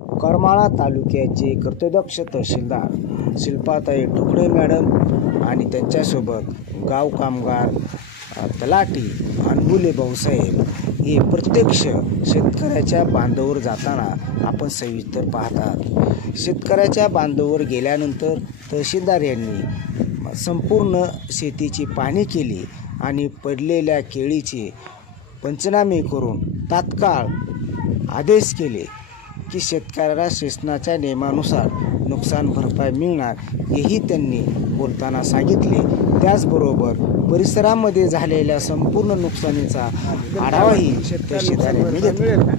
करमाळा तालुक्याचे कर्तव्यदक्ष तहसीलदार शिल्पाताई टुकडे मॅडम आणि त्यांच्यासोबत गाव कामगार तलाठी अनबुले भाऊसाहेब हे प्रत्यक्ष शेतकऱ्याच्या बांधावर जाताना आपण सविस्तर पाहतात। शेतकऱ्याच्या बांधावर गेल्यानंतर तहसीलदार यांनी संपूर्ण शेतीची पाहणी केली आणि पडलेल्या केळीचे पंचनामे करून तात्काळ आदेश केले की शेतकऱ्याला शासनाच्या नियमानुसार नुकसान भरपाई मिळणार हेही त्यांनी बोलताना सांगितले। त्याचबरोबर परिसरामध्ये झालेल्या संपूर्ण नुकसानीचा आढावाही तहसीलदारांनी घेतला।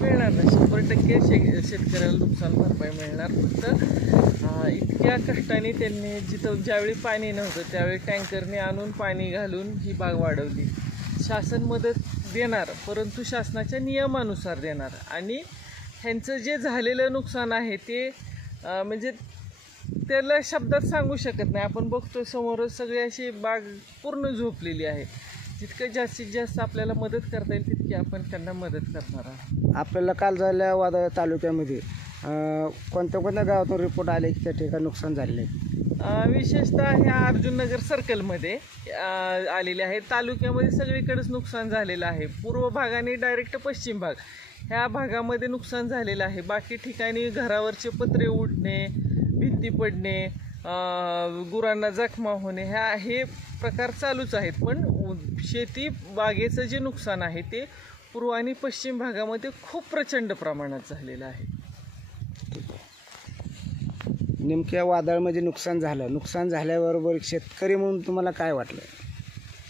मिळणार ना 100% शेतकऱ्याला नुकसान भरपाई मिळणार। फक्त इतक्या कष्टाने त्यांनी जिथं ज्यावेळी पाणी नव्हतं त्यावेळी टँकरने आणून पाणी घालून ही बाग वाढवली। शासन मदत देणार परंतु शासनाच्या नियमानुसार देणार आणि ह्यांचं जे झालेलं नुकसान आहे ते म्हणजे त्याला शब्दात सांगू शकत नाही। आपण बघतोय समोरच सगळी अशी बाग पूर्ण झोपलेली आहे। जितकं जास्तीत जास्त आपल्याला मदत करता येईल तितकी आपण त्यांना मदत करणार आहोत। आपल्याला काल झालेल्या वादळ तालुक्यामध्ये कोणत्या कोणत्या गावातून रिपोर्ट आले की त्या ठिकाणी नुकसान झाले? विशेषतः ह्या अर्जुननगर सर्कलमध्ये आलेले आहे। तालुक्यामध्ये सगळीकडेच नुकसान झालेलं आहे। पूर्व भाग आणि डायरेक्ट पश्चिम भाग ह्या भागामध्ये नुकसान झालेलं आहे। बाकी ठिकाणी घरावरचे पत्रे उडणे, भिंती पडणे, गुरांना जखमा होणे हे प्रकार चालूच आहेत। पण शेती बागेचं जे नुकसान आहे ते पूर्व आणि पश्चिम भागामध्ये खूप प्रचंड प्रमाणात झालेलं आहे। नेमक्या वादळामध्ये नुकसान झालं, नुकसान झाल्याबरोबर शेतकरी म्हणून तुम्हाला काय वाटलं?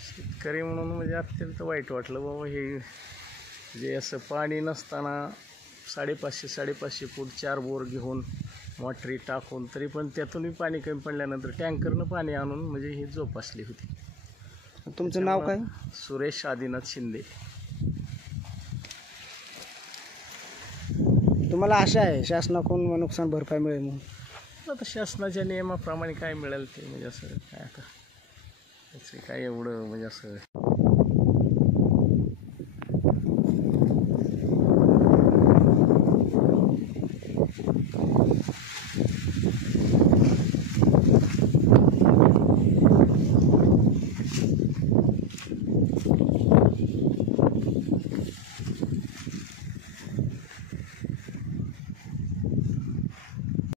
शेतकरी म्हणून म्हणजे अत्यंत वाईट वाटलं बाबा। हे जे असं पाणी नसताना 550 फूट 4 बोर घेऊन मोटरी टाकून तरी पण त्यातूनही पाणी कमी पडल्यानंतर टँकरनं पाणी आणून म्हणजे ही जोपासली होती। तुमचं नाव काय? सुरेश आदिनाथ शिंदे। तुम्हाला आशा आहे शासनाकडून नुकसान भरपाई मिळेल म्हणून? आता शासनाच्या नियमाप्रमाणे काय मिळेल ते म्हणजे असं काय आता त्याचं काय एवढं म्हणजे असं